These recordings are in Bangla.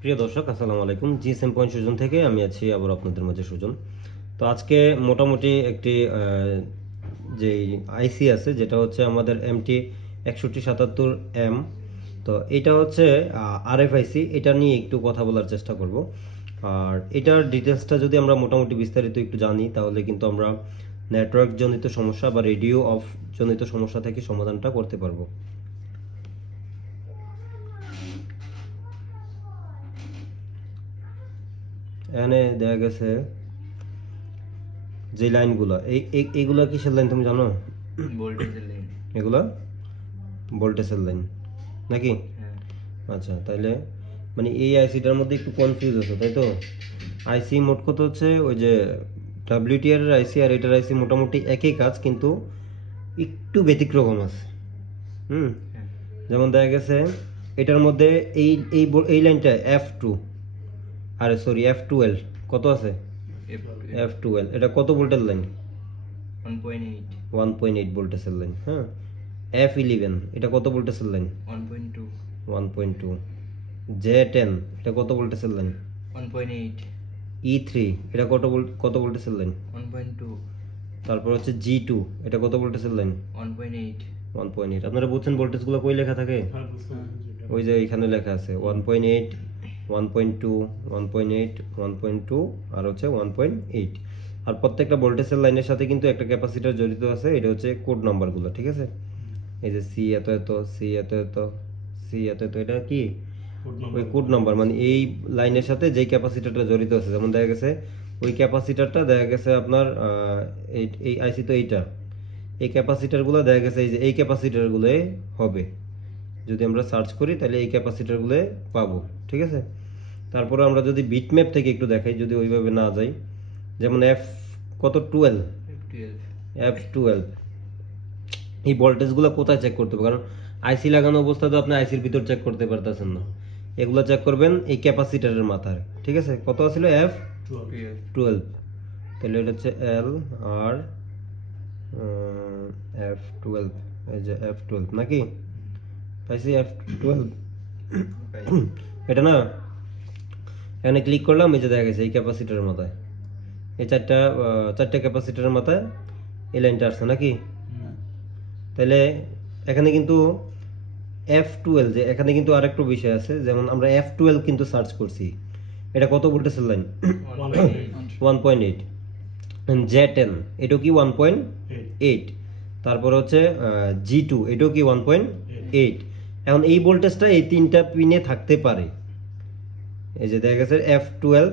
প্রিয় দর্শক, আসসালামু আলাইকুম। জি সেম পয়েন্ট সুজন থেকে আমি আছি আবার আপনাদের মাঝে সুজন। তো আজকে মোটামুটি একটি যে আইসি আছে, যেটা হচ্ছে আমাদের এমটি একষট্টি সাতাত্তর এম। তো এটা হচ্ছে আরএফআইসি। এটা নিয়ে একটু কথা বলার চেষ্টা করব। আর এটার ডিটেলসটা যদি আমরা মোটামুটি বিস্তারিত একটু জানি, তাহলে কিন্তু আমরা নেটওয়ার্কজনিত সমস্যা বা রেডিও অফ জনিত সমস্যা থেকে সমাধানটা করতে পারব। এখানে দেখা গেছে যে লাইনগুলো এই এই- এইগুলা কিসের লাইন তুমি জানো? ভোল্টেজের লাইন। এগুলা? ভোল্টেজের লাইন নাকি? হ্যাঁ। আচ্ছা তাইলে মানে এই আইসিটার মধ্যে একটু কনফিউজ আছে তাই তো? আইসি মোট কত হচ্ছে? ওই যে ডাব্লিউটিআর এর আইসি আর এটার আইসি মোটামুটি একই কাজ কিন্তু একটু ব্যতিক্রম আছে। হুম? হ্যাঁ। যেমন দেখা গেছে এটার মধ্যে এই এই এই লাইনটা এফ টু আরে সরি এফ টুয়েলভ কত আছে? এফ টুয়েলভ এটা কত ভোল্টের line one point eight one point eight ভোল্টেজের লাইন হ্যাঁ। এফ ইলেভেন এটা কত ভোল্টেজের line one point two one point two J ten এটা কত ভোল্টেজের line one point eight E three এটা কত ভোল্ট কত ভোল্টেজের লাইন ওয়ান পয়েন্ট টু তারপর হচ্ছে জি টু এটা কত ভোল্টেজের line one point eight one point eight আপনারা বুঝছেন ভোল্টেজগুলো কই লেখা থাকে? ওই যে এখানে লেখা আছে। One point eight one point two one point eight one point two আর হচ্ছে ওয়ান পয়েন্ট এইট আর প্রত্যেকটা ভোল্টেজের লাইনের সাথে কিন্তু একটা ক্যাপাসিটার জড়িত আছে এটা হচ্ছে কোড নাম্বারগুলো ঠিক আছে? এই যে সি এত এত সি এত এত সি এত এত এটা কি? ওই কোড নাম্বার মানে এই লাইনের সাথে যেই ক্যাপাসিটারটা জড়িত আছে যেমন দেখা গেছে ওই ক্যাপাসিটারটা দেখা গেছে আপনার এই আইসি তো এইটা। এই ক্যাপাসিটারগুলো দেখা গেছে এই যে এই ক্যাপাসিটারগুলোই হবে। যদি আমরা সার্চ করি তাহলে এই ক্যাপাসিটারগুলো পাবো ঠিক আছে? তারপরে আমরা যদি বিটম্যাপ থেকে একটু দেখাই যদি ওইভাবে না যাই যেমন এফ কত? টুয়েলভ এফ টুয়েলভ এই ভোল্টেজগুলো কোথায় চেক করতে হবে? কারণ আইসি লাগানো অবস্থা তো আপনি আইসির ভিতর চেক করতে পারতেছেন না। এগুলো চেক করবেন এই ক্যাপাসিটারের মাথার ঠিক আছে? কত ছিল এফ টুয়েলভ টুয়েলভ তাহলে এটা হচ্ছে এল আর এফ টুয়েলভ এই যে এফ টুয়েলভ নাকি? পাইছি এফ টুয়েলভ এটা না? এখানে ক্লিক করলাম এই যে দেখা গেছে এই ক্যাপাসিটারের মাথায়। এই চারটা চারটা ক্যাপাসিটারের মাথায় এই লাইনটা আসছে নাকি? তাহলে এখানে কিন্তু এফ টুয়েলভ যে এখানে কিন্তু আর আরেকটু বিষয় আছে যেমন আমরা এফ টুয়েলভ কিন্তু সার্চ করছি। এটা কত ভোল্টেজের line one point eight one point eight J ten এটাও কি ওয়ান পয়েন্ট এইট তারপর হচ্ছে জি টু এটাও কি ওয়ান পয়েন্ট এইট এখন এই ভোল্টেজটা এই তিনটা পিনে থাকতে পারে। এই যে দেখা গেছে এফ টুয়েলভ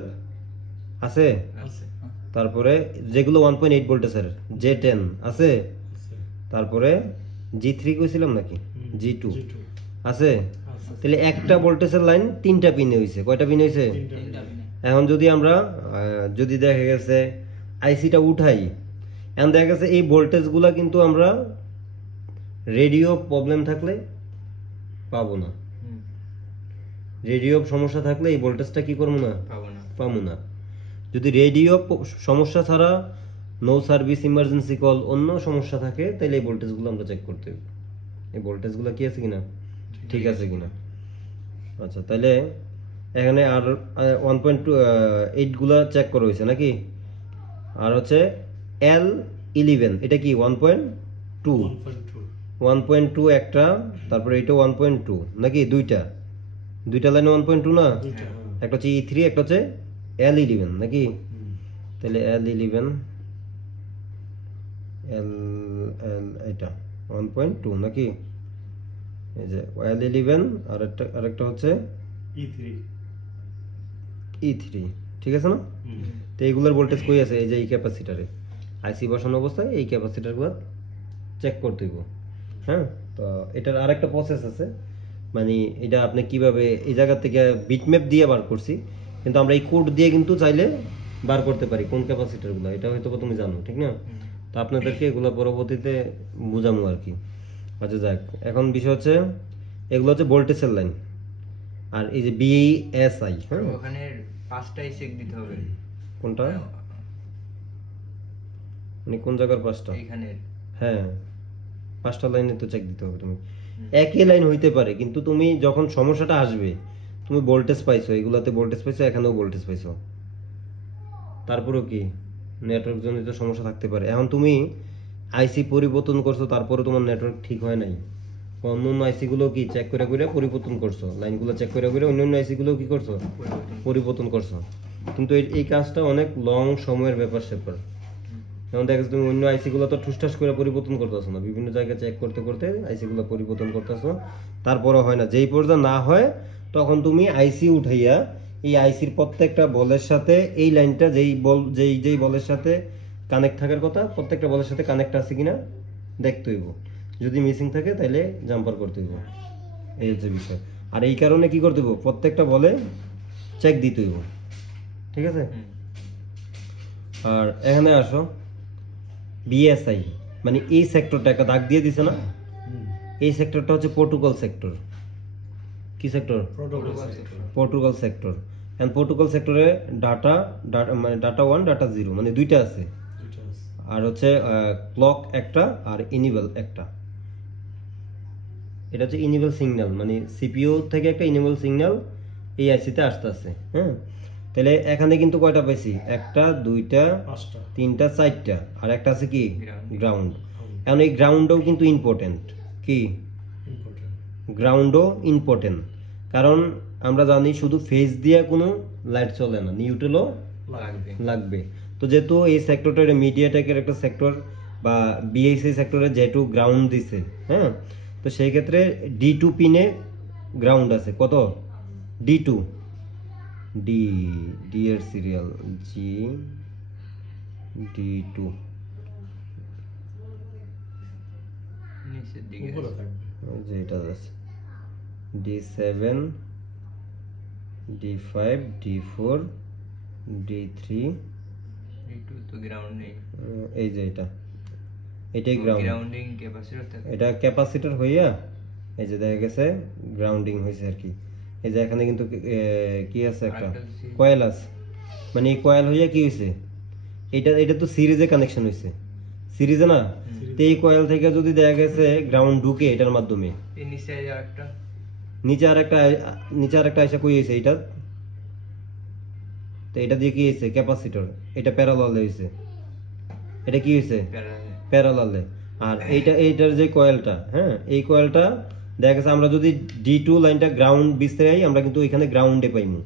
আছে? আছে। তারপরে যেগুলো ওয়ান পয়েন্ট এইট ভোল্টেজের জে টেন আছে? তারপরে জি থ্রি কইছিলাম নাকি? জি টু আছে? তাহলে একটা ভোল্টেজের লাইন তিনটা পিনে হয়েছে কয়টা পিনে হয়েছে এখন যদি আমরা যদি দেখা গেছে আইসিটা উঠাই এখন দেখা গেছে এই ভোল্টেজগুলো কিন্তু আমরা রেডিও প্রবলেম থাকলে পাবো না। রেডিও সমস্যা থাকলে এই ভোল্টেজটা কি করব না? পাবো না। যদি রেডিও সমস্যা ছাড়া নো সার্ভিস ইমার্জেন্সি কল অন্য সমস্যা থাকে তাহলে এই ভোল্টেজগুলো আমরা চেক করতে হবে। এই ভোল্টেজগুলো কি আছে কিনা? ঠিক আছে কিনা? আচ্ছা তাহলে এখানে আর ওয়ান পয়েন্ট টু এইটগুলো চেক করা হয়েছে নাকি? আর হচ্ছে এল ইলেভেন এটা কি one point two one point two একটা তারপরে এটা ওয়ান পয়েন্ট টু নাকি দুইটা? দুইটা লাইন ওয়ান পয়েন্ট টু না? একটা হচ্ছে ই থ্রি একটা হচ্ছে এল ইলেভেন নাকি? তাহলে এল ইলেভেন এল এল এটা ওয়ান পয়েন্ট টু নাকি? এই যে এল ইলেভেন আর একটা আরেকটা হচ্ছে ই থ্রি ঠিক আছে না? তো এইগুলোর ভোল্টেজ কই আছে? এই যে এই ক্যাপাসিটারে আইসি বসানো অবস্থায় এই ক্যাপাসিটারগুলো চেক করতে হইব। হ্যাঁ? তো এটার আরেকটা প্রসেস আছে। মানে এটা আপনি কীভাবে এই জায়গা থেকে বিটম্যাপ দিয়ে বার করছি। কিন্তু আমরা এই কোড দিয়ে কিন্তু চাইলে বার করতে পারি কোন ক্যাপাসিটারগুলো এটা হয়তো তুমি জানো ঠিক না? তো আপনাদেরকে এগুলো পরবর্তীতে বুঝামো আর কি। আচ্ছা যাক এখন বিষয় হচ্ছে এগুলো হচ্ছে ভোল্টেজের লাইন আর এই যে বিএসআই হ্যাঁ? ওখানে পাঁচটাই চেক দিতে হবে। কোনটা? মানে কোন জায়গার পাঁচটা? এখানে হ্যাঁ পাঁচটা লাইনে তো চেক দিতে হবে তুমি। একই লাইন হইতে পারে কিন্তু তুমি যখন সমস্যাটা আসবে তুমি ভোল্টেজ পাইছো এগুলাতে ভোল্টেজ পাইছো এখানেও ভোল্টেজ পাইছো। তারপরেও কি? নেটওয়ার্ক জনিত সমস্যা থাকতে পারে। এখন তুমি আইসি পরিবর্তন করছ তারপরে তোমার নেটওয়ার্ক ঠিক হয় নাই। অন্য অন্য আইসি গুলো কি চেক করে করে পরিবর্তন করছ? লাইনগুলো চেক করে করে অন্য অন্য আইসি গুলো কি করছ? পরিবর্তন। করছ। কিন্তু এই- এই কাজটা অনেক লং সময়ের ব্যাপার স্যাপার যেমন দেখো তুমি অন্য আইসি গুলো তো ঠুসঠাস করে পরিবর্তন করতেছো না। বিভিন্ন জায়গায় চেক করতে করতে আইসি গুলো পরিবর্তন করতেছো। তারপরে হয় না। যেই পর্যন্ত না হয় তখন তুমি আইসি উঠাইয়া এই আইসির প্রত্যেকটা বলের সাথে এই লাইনটা যেই বল যেই যেই বলের সাথে কানেক্ট থাকার কথা প্রত্যেকটা বলের সাথে কানেক্ট আছে কিনা দেখতে হইব। যদি মিসিং থাকে তাহলে জাম্পার করতে হইব। এই হচ্ছে বিষয়। আর এই কারণে কি করতে হইব? প্রত্যেকটা বলে চেক দিতে হইব। ঠিক আছে? আর এখানে আসো। বিএসআই মানে এই সেক্টরটা একটা দাগ দিয়ে দিছে না? এই সেক্টরটা হচ্ছে প্রোটোকল সেক্টর কি সেক্টর প্রোটোকল সেক্টর প্রোটোকল সেক্টরে ডাটা মানে ডাটা ওয়ান ডাটা জিরো মানে দুইটা আছে। আর হচ্ছে ক্লক একটা আর ইনিবল একটা। এটা হচ্ছে ইনিবল সিগন্যাল মানে সিপিও থেকে একটা ইনিবল সিগন্যাল এই আইসিতে আসতে আছে হ্যাঁ? তাহলে এখানে কিন্তু কয়টা পাইছি? একটা দুইটা তিনটা চারটা। আর একটা আছে কি? গ্রাউন্ড এখন এই গ্রাউন্ডও কিন্তু ইম্পর্টেন্ট কি? গ্রাউন্ডও ইম্পর্টেন্ট কারণ আমরা জানি শুধু ফেস দিয়ে কোনো লাইট চলে না নিউট্রেলও লাগবে। লাগবে। তো যেহেতু এই সেক্টরটা মিডিয়াটেকের একটা সেক্টর বা বিএসসি সেক্টরে যেহেতু গ্রাউন্ড দিছে হ্যাঁ? তো সেই ক্ষেত্রে ডি টু পিনে গ্রাউন্ড আছে। কত? ডি টু ডি ডি এর সিরিয়াল জি ডি টু নিচের দিকে উপরে থাকবে। যে এটা আছে। D seven D five D four D three একটু তো গ্রাউন্ড এই যে এটা। এটাই গ্রাউন্ড গ্রাউন্ডিং ক্যাপাসিটর এটা ক্যাপাসিটর হইয়া এই যে দেখা গেছে গ্রাউন্ডিং হয়েছে আর কি। এই যে এখানে কিন্তু কি আছে একটা? কয়েল আছে। মানে এই কয়েল হইয়া কি হয়েছে এটা এটা তো সিরিজে কানেকশন হয়েছে সিরিজে না? তো এই কয়েল থেকে যদি দেখা গেছে গ্রাউন্ড ঢুকে এটার মাধ্যমে। নিচে আর একটা নিচে আর একটা আইসা কই হয়েছে এটা তো এটা দিয়ে কি হয়েছে ক্যাপাসিটর এটা প্যারালাল হয়েছে এটা কি হয়েছে প্যারালালে আর এইটা এইটার যে কয়েলটা হ্যাঁ? এই কয়েলটা দেখা গেছে আমরা যদি ডি টু লাইনটা গ্রাউন্ড বিস্তারে বিস্তারাই আমরা কিন্তু এখানে গ্রাউন্ডে পাইমু।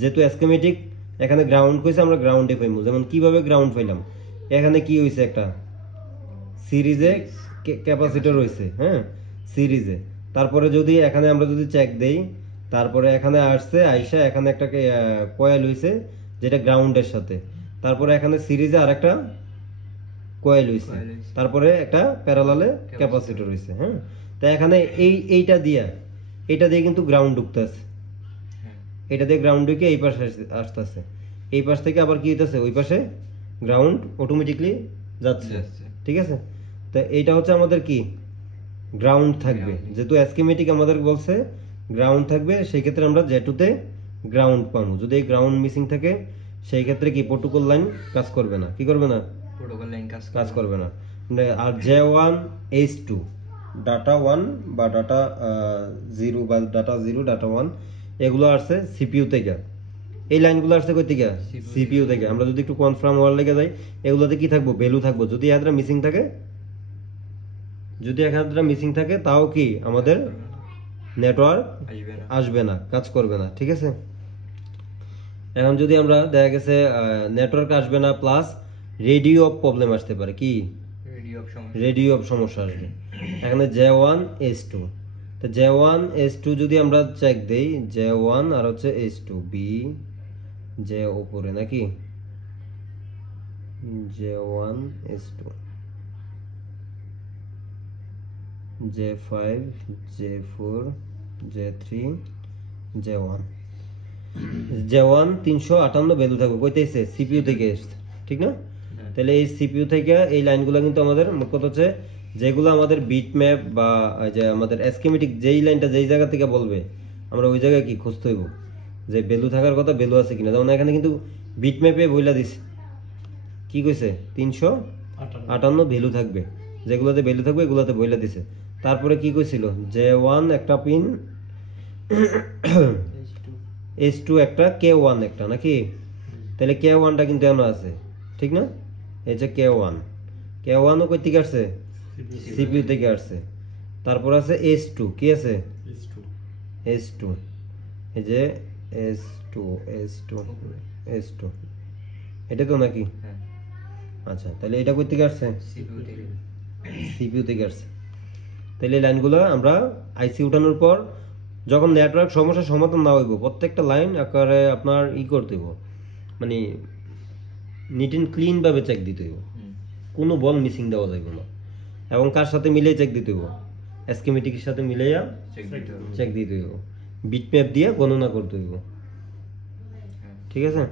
যেহেতু এসকেমেটিক এখানে গ্রাউন্ড কইছে আমরা গ্রাউন্ডে পাইমু। যেমন কীভাবে গ্রাউন্ড পাইলাম? এখানে কি হয়েছে একটা? সিরিজে ক্যাপাসিটর হয়েছে হ্যাঁ? সিরিজে তারপরে যদি এখানে আমরা যদি চেক দেই তারপরে এখানে আসছে আইসা এখানে একটা কয়েল হয়েছে যেটা গ্রাউন্ডের সাথে। তারপরে এখানে সিরিজে আর একটা কয়েল হয়েছে তারপরে একটা প্যারালালে ক্যাপাসিটর হয়েছে হ্যাঁ? তা এখানে এই এইটা দিয়া এইটা দিয়ে কিন্তু গ্রাউন্ড ঢুকতেছে এটা দিয়ে গ্রাউন্ড ঢুকে এই পাশে আসতে- আসতেছে। এই পাশ থেকে আবার কি হইতেছে? ওই পাশে গ্রাউন্ড অটোমেটিকলি যাচ্ছে। ঠিক আছে? তো এইটা হচ্ছে আমাদের কি? গ্রাউন্ড থাকবে। যেহেতু অ্যাসকেমেটিক আমাদের বলছে গ্রাউন্ড থাকবে সেই ক্ষেত্রে আমরা জেটুতে গ্রাউন্ড পাবো। যদি এই গ্রাউন্ড মিসিং থাকে সেই ক্ষেত্রে কি প্রোটোকল লাইন কাজ করবে না। কি করবে না? প্রোটোকল লাইন কাজ কাজ করবে না। আর J one H two data one বা ডাটা জিরো বা ডাটা জিরো ডাটা ওয়ান এগুলো আসছে সিপিইউ থেকে। এই লাইনগুলো আসছে কই থেকে? সিপিইউ থেকে। আমরা যদি একটু কনফার্ম হওয়ার লেগে যাই এগুলোতে কি থাকব? ভ্যালু থাকব। যদি একটা মিসিং থাকে যদি একটা মিসিং থাকে তাও কি আমাদের নেটওয়ার্ক আসবে না। কাজ করবে না ঠিক আছে? এখন যদি আমরা দেখা গেছে নেটওয়ার্ক আসবে না প্লাস রেডিও প্রবলেম আসতে পারে। কি? রেডিও সমস্যা আসবে। এখানে জে ওয়ান এস টু তো জে ওয়ান এস টু যদি আমরা চেক দেই জে ওয়ান আর হচ্ছে এস টু বি জে ওপরে নাকি? J one S two J five J four J three J one J one তিনশো আটান্ন ভ্যালু থাকবে কইতেছে সিপিইউ থেকে এসছে ঠিক না? তাহলে এই সিপিইউ থেকে এই লাইনগুলো কিন্তু আমাদের মোট কথা হচ্ছে যেগুলো আমাদের বিট ম্যাপ বা যে আমাদের এসকেমেটিক যেই লাইনটা যেই জায়গা থেকে বলবে আমরা ওই জায়গায় কি খুঁজতে হইব? যে ভ্যালু থাকার কথা ভ্যালু আছে কিনা? যেমন এখানে কিন্তু বিট ম্যাপে বইলা দিছে। কি কইছে? তিনশো আটান্ন। আটান্ন ভ্যালু থাকবে। যেগুলোতে ভ্যালু থাকবে এগুলোতে বইলা দিছে। তারপরে কি কইছিল? জে ওয়ান একটা পিন এস টু একটা কে ওয়ান একটা নাকি? তাহলে কে ওয়ানটা কিন্তু এমন আছে ঠিক না? এই যে কে ওয়ান কে ওয়ানও কই থেকে আসছে? সিপিইউ থেকে আসছে। তারপর আছে এস টু কি আছে? এস টু এই যে S two S two S two এটা তো নাকি? হ্যাঁ। আচ্ছা তাহলে এটা কই থেকে আসছে? সিপিইউ থেকে। আসছে। তাহলে এই লাইনগুলো আমরা আইসি উঠানোর পর যখন নেটওয়ার্ক সমস্যার সমাধান না হইব প্রত্যেকটা লাইন আকারে আপনার ই করতে হইব। মানে নিট অ্যান্ড ক্লিনভাবে চেক দিতে হইব। কোনো বল মিসিং দেওয়া যাবে না। এবং কার সাথে মিলিয়ে চেক দিতে হইব? এসকেমেটিকের সাথে মিলাইয়া চেক দিতে হবে চেক দিতে হইব। বিট ম্যাপ দিয়ে গণনা করতে হইব। ঠিক আছে?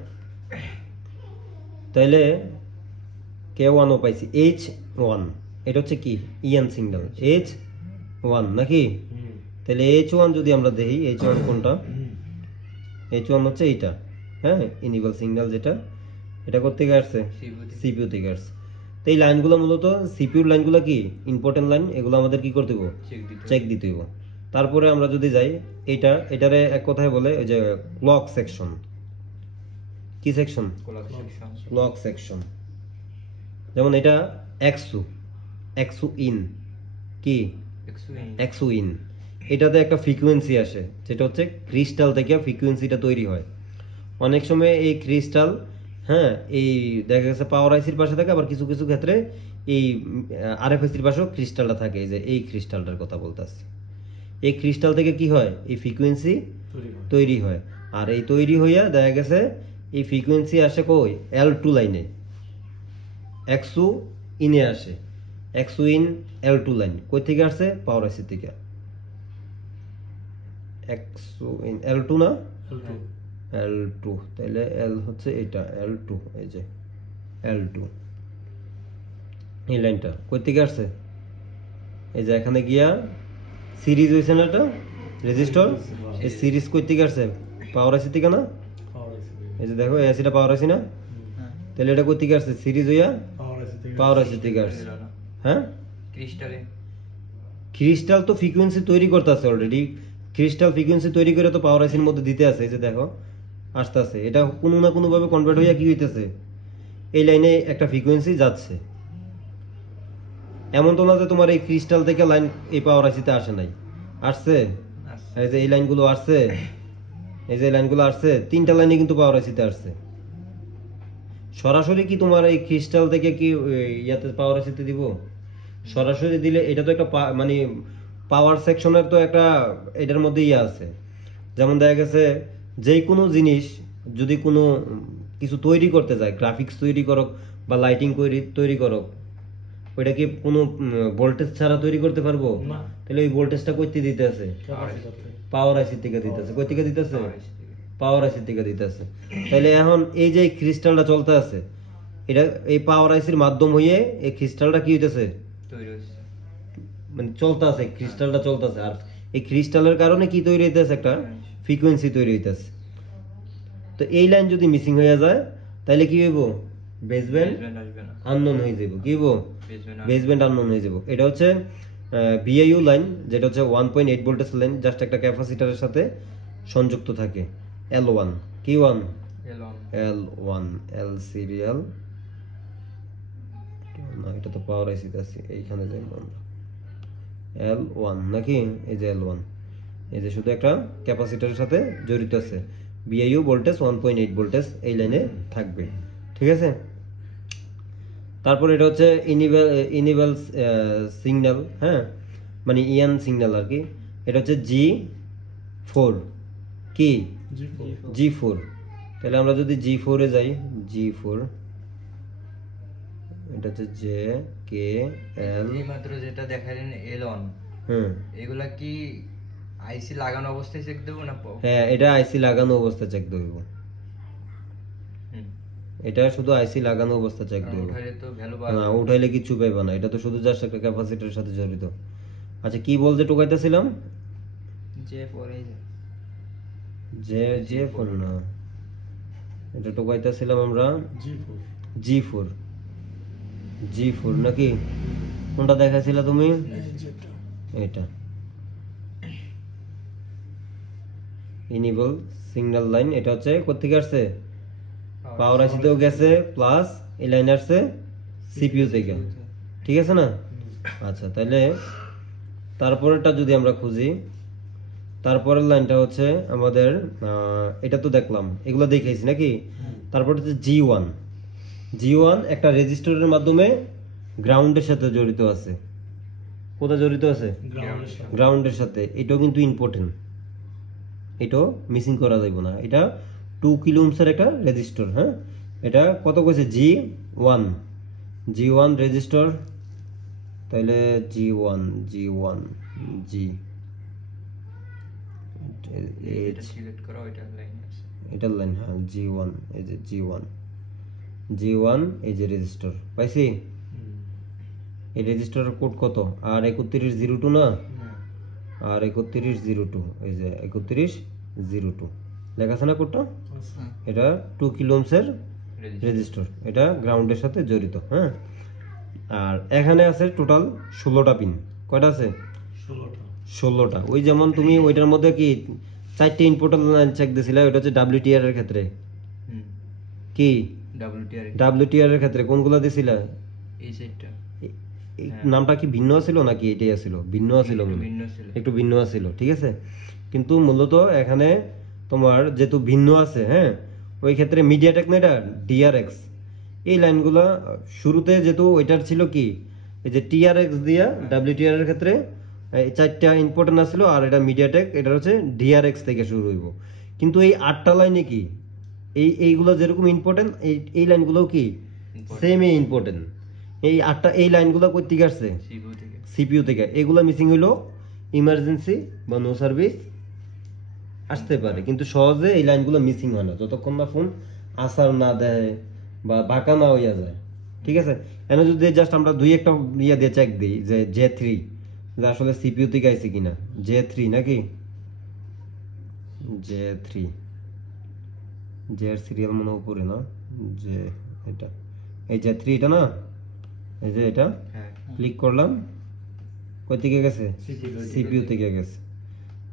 তাইলে কে ওয়ানও পাইছি এইচ ওয়ান এটা হচ্ছে কি? ইয়ান সিগন্যাল এইচ ওয়ান নাকি? তাহলে এইচ ওয়ান যদি আমরা দেখি এইচ ওয়ান কোনটা? এইচ ওয়ান হচ্ছে এইটা। হ্যাঁ ইনিভাল সিগন্যাল যেটা এটা করতে গেছে সিপিইউ থেকে আসছে। তো এই লাইনগুলো মূলত সিপিইউর লাইনগুলো কি? ইম্পর্টেন্ট লাইন এগুলো আমাদের কি করতে চেক দিতে হইব। তারপরে আমরা যদি যাই এটা এটারে এক কথায় বলে ওই যে ক্লক সেকশন কি সেকশন ক্লক সেকশন যেমন এটা এক্সু এক্সু ইন কি? এক্সু ইন এটাতে একটা ফ্রিকোয়েন্সি আসে যেটা হচ্ছে ক্রিস্টাল থেকে ফ্রিকোয়েন্সিটা তৈরি হয়। অনেক সময় এই ক্রিস্টাল হ্যাঁ এই দেখা গেছে পাওয়ার আইসির পাশে থাকে আবার কিছু কিছু ক্ষেত্রে এই আরএফএসির পাশেও ক্রিস্টালটা থাকে এই যে এই ক্রিস্টালটার কথা বলতেছি। এই ক্রিস্টাল থেকে কি হয়? এই ফ্রিকোয়েন্সি তৈরি হয়। আর এই তৈরি হইয়া দেখা গেছে এই ফ্রিকোয়েন্সি আসে কই? এল টু লাইনে এক্সু ইনে আসে। একশো ইন এল টু লাইন কই থেকে আসছে? পাওয়ার আইসি থেকে। এক্সু ইন এল টু না? এল টু তাহলে এল হচ্ছে এটা এল টু এই যে এল টু এই লাইনটা কই থেকে আসছে? এই যে এখানে গিয়া সিরিজ হয়েছে না এটা? রেজিস্টার? এই সিরিজ কই থেকে আসছে পাওয়ার আইসি থেকে না? এই যে দেখো এসিটা পাওয়ার আইসি না? হ্যাঁ। তাহলে এটা কই থেকে আসছে? সিরিজ হইয়া পাওয়ার আইসি থেকে। আসছে। হ্যাঁ? ক্রিস্টালে ক্রিস্টাল তো ফ্রিকোয়েন্সি তৈরি করতে আছে অলরেডি ক্রিস্টাল ফ্রিকোয়েন্সি তৈরি করে তো পাওয়ার আইসির মধ্যে দিতে আছে। এই যে দেখো আসতে আছে এটা কোনো না কোনো ভাবে কনভার্ট হইয়া কি হইতেছে? এই লাইনে একটা ফ্রিকোয়েন্সি যাচ্ছে। এমন তো না যে তোমার এই ক্রিস্টাল থেকে লাইন এই পাওয়ার আইসিতে আসে নাই। আসছে? এই যে এই লাইনগুলো আসছে? এই যে লাইনগুলো আসছে? তিনটা লাইনে কিন্তু পাওয়ার আইসিতে আসছে। সরাসরি কি তোমার এই ক্রিস্টাল থেকে কি ইয়াতে পাওয়ার আইসিতে দিব? সরাসরি দিলে এটা তো একটা মানে পাওয়ার সেকশনের তো একটা এটার মধ্যে ইয়ে আছে। যেমন দেখা গেছে যে কোনো জিনিস যদি কোনো কিছু তৈরি করতে যায় গ্রাফিক্স তৈরি করক বা লাইটিং তৈরি তৈরি করক ওইটা কি কোনো ভোল্টেজ ছাড়া তৈরি করতে পারব? তাহলে ওই ভোল্টেজটা কইতে দিতে আছে পাওয়ার আইসি থেকে দিতেছে। কই থেকে IC থেকে। পাওয়ার আইসি থেকে দিতেছে। তাহলে এখন এই যে ক্রিস্টালটা চলতে আছে এটা এই পাওয়ার আইসির মাধ্যম হয়ে এই ক্রিস্টালটা কি হইতেছে? মানে চলতে আছে ক্রিস্টালটা চলতে আছে। আর এই ক্রিস্টালের কারণে কি তৈরি হইতেছে একটা? ফ্রিকোয়েন্সি তৈরি হইতেছে। তো এই লাইন যদি মিসিং হয়ে যায় তাহলে কি হইব? বেসব্যান্ড আননোন হয়ে যাব কি হইব? বেসমেন্ট আননোন হয়ে যাব এটা হচ্ছে বিআইইউ লাইন যেটা হচ্ছে one point eight voltage line just একটা ক্যাপাসিটারের সাথে সংযুক্ত থাকে। এল ওয়ান কি one L one L serial না এটা তো পাওয়ার আইসিতে আছে এইখানে যাই আমরা। এল ওয়ান নাকি? এই যে এল ওয়ান এই যে শুধু একটা ক্যাপাসিটারের সাথে জড়িত আছে। BIU voltage one point eight voltage এই লাইনে থাকবে। ঠিক আছে? তারপর এটা হচ্ছে ইনিভেল ইনিভেল সিগন্যাল হ্যাঁ? মানে ইয়ান সিগন্যাল আর কি। এটা হচ্ছে জি ফোর কি? জি ফোর তাহলে আমরা যদি জি ফোরে যাই জি ফোর এটা হচ্ছে জে কে এল মাত্র যেটা দেখালেন এলন হুম। এগুলা কি আইসি লাগানো অবস্থায় চেক দেবো না প- হ্যাঁ এটা আইসি লাগানো অবস্থা চেক দেব। এটা শুধু আইসি লাগানো অবস্থা চেক দেব। উঠাইলে তো ভ্যালু না উঠাইলে কিছু পাইবা না এটা তো শুধু জাস্ট একটা ক্যাপাসিটির সাথে জড়িত। আচ্ছা কি বলতে টোকাইতেছিলাম? যে। পরে যে যে ফোর না। এটা টোকাইতেছিলাম আমরা জি ফোর জি ফোর নাকি? কোনটা দেখাইছিল তুমি? এটা। ইনিবল সিগন্যাল লাইন এটা হচ্ছে কোথেকে আসছে? পাওয়ার আইসিতেও গেছে প্লাস এই লাইন আসছে সিপিইউ থেকে। ঠিক আছে না? আচ্ছা তাহলে তারপরেরটা যদি আমরা খুঁজি তারপরের লাইনটা হচ্ছে আমাদের এটা তো দেখলাম এগুলো দেখেছি নাকি? তারপর হচ্ছে জি ওয়ান জি ওয়ান একটা রেজিস্টরের মাধ্যমে গ্রাউন্ডের সাথে জড়িত আছে। কোথায় জড়িত আছে? গ্রাউন্ডের সাথে। এটাও কিন্তু ইম্পর্টেন্ট এটাও মিসিং করা যাবে না। এটা টু কিলোমসের একটা রেজিস্টর হ্যাঁ? এটা কত কইছে? G one G one resistor তাহলে জি ওয়ান জি ওয়ান জি এটা সিলেক্ট করা ওইটার লাইন আছে। এটার লাইন হ্যাঁ জি ওয়ান এই যে জি ওয়ান জি ওয়ান এই যে রেজিস্টর পাইছি? এই রেজিস্টারের কোড কত? আর একত্রিশ জিরো টু না? আর একত্রিশ জিরো টু এই যে একত্রিশ জিরো টু। লেখা আছে না কোডটা? এটা টু কিলোমসের রেজিস্টার এটা গ্রাউন্ডের সাথে জড়িত হ্যাঁ? আর এখানে আছে টোটাল ষোলোটা পিন কয়টা আছে? ষোলোটা। ওই যেমন তুমি ওইটার মধ্যে কি চারটে ইনপুটের লাইন চেক দিছিলে ওইটা হচ্ছে ডাব্লিউটিআর এর ক্ষেত্রে? কি? ডাব্লিউটিআর ডাব্লিউটিআর এর ক্ষেত্রে। কোনগুলো দিছিলে? এই এই নামটা কি ভিন্ন ছিল নাকি এটাই ছিল ভিন্ন ছিল মনে? হয়। ভিন্ন ছিল একটু ভিন্ন ছিল ঠিক আছে? কিন্তু মূলত এখানে তোমার যেহেতু ভিন্ন আছে হ্যাঁ? ওই ক্ষেত্রে মিডিয়াটেক না এটা? ডিআরএক্স এই লাইনগুলো শুরুতে যেহেতু ওইটার ছিল কি? এই যে টিআরএক্স দিয়া ডাব্লিউটিআর এর ক্ষেত্রে এই চারটা ইম্পর্টেন্ট আসলো আর এটা মিডিয়াটেক এটা হচ্ছে ডিআরএক্স থেকে শুরু হইব। কিন্তু এই আটটা লাইনে কি? এই এইগুলো যেরকম ইম্পর্টেন্ট এই এই লাইনগুলোও কি? সেম ইম্পর্টেন্ট এই আটটা এই লাইনগুলো কই থেকে। আসছে সিপিইউ থেকে থেকে। এগুলো মিসিং হইল ইমার্জেন্সি বা নো সার্ভিস আসতে পারে কিন্তু সহজে এই লাইনগুলো মিসিং হয় না। যতক্ষণ না ফোন আসার না দেয় বা বাঁকা না হইয়া যায়। ঠিক আছে? এনে যদি জাস্ট আমরা দুই একটা ইয়ে দিয়ে চেক দিই যে জে থ্রি যে আসলে সিপিইউ থেকে আইছে কিনা। জে থ্রি নাকি? জে থ্রি জে এর সিরিয়াল মনে উপরে না? যে এটা। এই জে থ্রি এটা না? এই যে এটা হ্যাঁ। ক্লিক করলাম কই থেকে গেছে? সিপিইউ থেকে গেছে।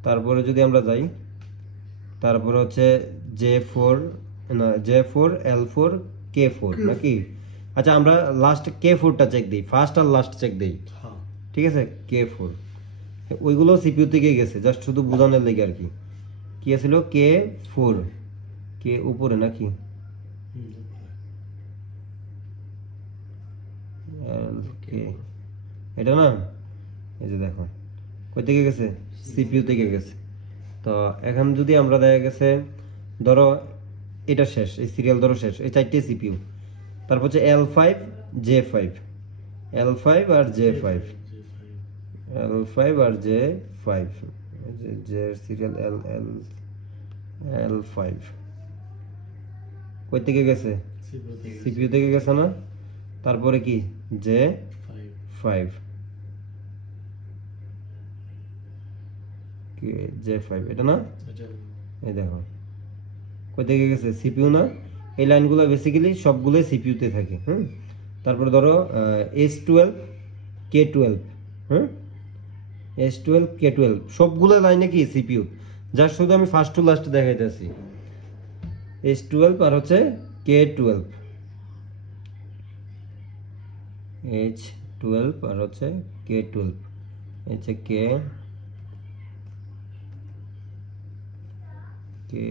তারপরে যদি আমরা যাই তারপরে হচ্ছে জে ফোর না J four L four K four নাকি? আচ্ছা আমরা লাস্ট কে ফোরটা চেক দিই ফার্স্ট আর লাস্ট চেক দিই। ঠিক আছে? K four. ওইগুলো সিপিইউ থেকে গেছে জাস্ট শুধু বোঝানোর লেগে আর কি। কি আছিল? K four. কে উপরে নাকি এল কে এটা না? এই যে দেখো। কই থেকে গেছে? সিপিইউ থেকে গেছে। তো এখন যদি আমরা দেখা গেছে ধরো এটা শেষ এই সিরিয়াল ধরো শেষ এই চারটে সিপিইউ। তারপর হচ্ছে L five J five L five আর জে ফাইভ এল ফাইভ আর J five J serial L L L five কই থেকে গেছে? সিপিইউ থেকে গেছে। না? তারপরে কি? জে ফাইভ জে ফাইভ এটা না? এই দেখো। থেকে গেছে? সিপিইউ না? এই লাইনগুলো বেসিক্যালি সবগুলোই সিপিইউতে থাকে, হুম? তারপরে ধরো এস টুয়েলভ কে টুয়েলভ হুম? এস টুয়েলভ কে টুয়েলভ সবগুলো লাইনে কি সিপিইউ যার শুধু আমি ফার্স্ট টু লাস্ট দেখাইতেছি এস টুয়েলভ আর হচ্ছে কে টুয়েলভ এইচ টুয়েলভ আর হচ্ছে কে টুয়েলভ হচ্ছে কে কে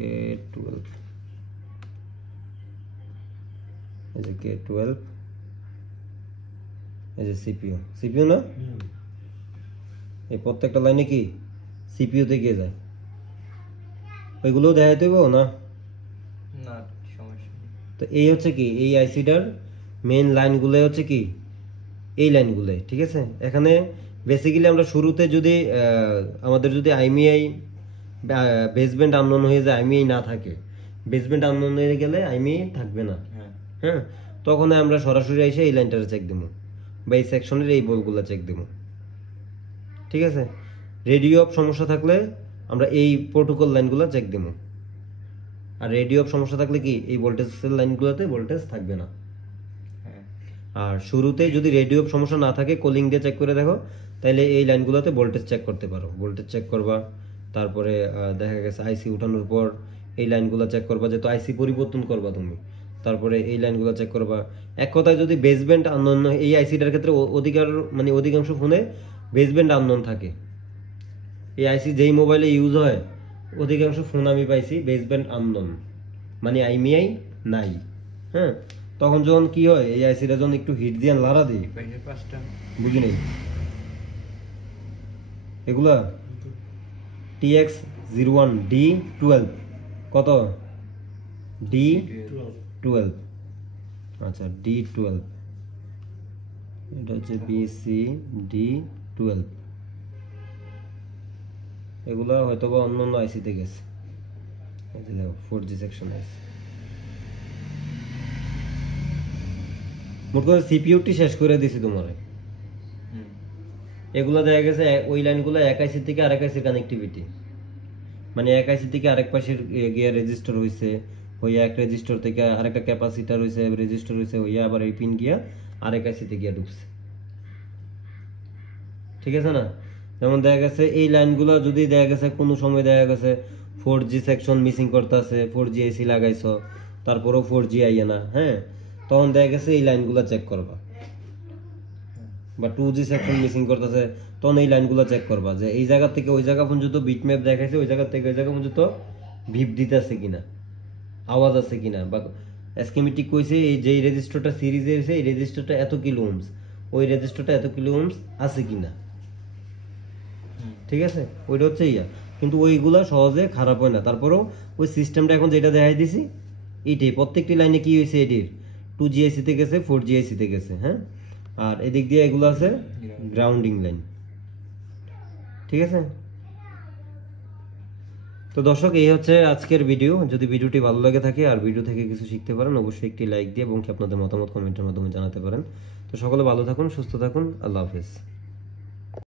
টুয়েলভ এই যে কে টুয়েলভ এই যে সিপিইউ সিপিইউ না? এই প্রত্যেকটা লাইনে কি সিপিইউ থেকে যায়? ওইগুলোও দেখাইতে হইব না? না সমস্যা তো এই হচ্ছে কি এই আইসিটার মেন লাইনগুলো হচ্ছে কি? এই লাইনগুলো ঠিক আছে? এখানে বেসিক্যালি আমরা শুরুতে যদি আমাদের যদি আইমিআই বেসমেন্ট আননোন হয়ে যায় আইমিআই না থাকে বেসমেন্ট আননোন হয়ে গেলে আইমিআই থাকবে না। হ্যাঁ। হ্যাঁ? তখন আমরা সরাসরি এসে এই লাইনটারে চেক দেবো বা এই সেকশনের এই বলগুলো চেক দেবো। ঠিক আছে? রেডিও অফ সমস্যা থাকলে আমরা এই প্রোটোকল লাইনগুলো চেক দেবো। আর রেডিও অফ সমস্যা থাকলে কি? এই ভোল্টেজের লাইনগুলোতে ভোল্টেজ থাকবে না। আর শুরুতে যদি রেডিও সমস্যা না থাকে কলিং দিয়ে চেক করে দেখো তাহলে এই লাইনগুলোতে ভোল্টেজ চেক করতে পারো। ভোল্টেজ চেক করবা, তারপরে দেখা গেছে আইসি উঠানোর পর এই লাইনগুলো চেক করবা যে তো আইসি পরিবর্তন করবা তুমি। তারপরে এই লাইনগুলো চেক করবা। এক কথায় যদি বেসবেন্ট আননোন এই আইসিটার ক্ষেত্রে অধিকার মানে অধিকাংশ ফোনে বেসবেন্ট আননোন থাকে। এই আইসি যেই মোবাইলে ইউজ হয়, অধিকাংশ ফোন আমি পাইছি বেসব্যান্ড আননোন মানে আইমিআই নাই হ্যাঁ? তখন যখন কি হয় এই আইসিটা যখন একটু হিট দিয়ে লাড়া দিই বুঝি নেই এগুলা? TX zero one D twelve কত? ডি টুয়েলভ আচ্ছা ডি টুয়েলভ এটা হচ্ছে বিসি ডি টুয়েলভ এগুলো হয়তো বা অন্য অন্য আইসিতে গেছে। ফোর জি সেকশন আইসি মোট কথা সিপিইউটি শেষ করে দিছি তোমার। এগুলো দেখা গেছে ওই লাইনগুলো এক আইসি থেকে আরেক আইসির কানেক্টিভিটি মানে এক আইসি থেকে আরেক পাশের গিয়ে রেজিস্টার হয়েছে ওই এক রেজিস্টার থেকে আরেকটা ক্যাপাসিটার হয়েছে রেজিস্টার হয়েছে ওই আবার এই পিন গিয়া আরেক আইসিতে গিয়া ঢুকছে। ঠিক আছে না? যেমন দেখা গেছে এই লাইনগুলো যদি দেখা গেছে কোনো সময় দেখা গেছে ফোর জি সেকশন মিসিং করতেছে ফোর জি এসি লাগাইছো তারপরেও ফোর জি আইয়ে না হ্যাঁ? তখন দেখা গেছে এই লাইনগুলো চেক করবা। বা টু জি সেকশন মিসিং করতেছে, তখন এই লাইনগুলো চেক করবা যে এই জায়গা থেকে ওই জায়গা পর্যন্ত বিট ম্যাপ দেখাইছে, ওই জায়গা থেকে ওই জায়গা পর্যন্ত ভিপ দিতেছে কিনা, আওয়াজ আছে কিনা। বা এসকেমেটিক কইছে এই যেই রেজিস্টারটা সিরিজে হয়েছে এই রেজিস্টারটা এত কিলো ওমস ওই রেজিস্টারটা এত কিলো ওমস আছে কিনা। ঠিক আছে? ওইটা হচ্ছে ইয়া। কিন্তু ওইগুলা সহজে খারাপ হয় না। তারপরেও ওই সিস্টেমটা এখন যেটা দেখাই দিছি এইটাই প্রত্যেকটি লাইনে কি হয়েছে এটির? টু জিআইসিতে গেছে ফোর জিআইসিতে গেছে হ্যাঁ? আর এদিক দিয়ে এগুলো আছে গ্রাউন্ডিং লাইন ঠিক আছে? তো দর্শক, এই হচ্ছে আজকের ভিডিও যদি ভিডিওটি ভালো লাগে থাকে আর ভিডিও থেকে কিছু শিখতে পারেন, অবশ্যই একটি লাইক দিয়ে এবং কি আপনাদের মতামত কমেন্টের মাধ্যমে জানাতে পারেন। তো সকলে ভালো থাকুন, সুস্থ থাকুন, আল্লাহ হাফেজ।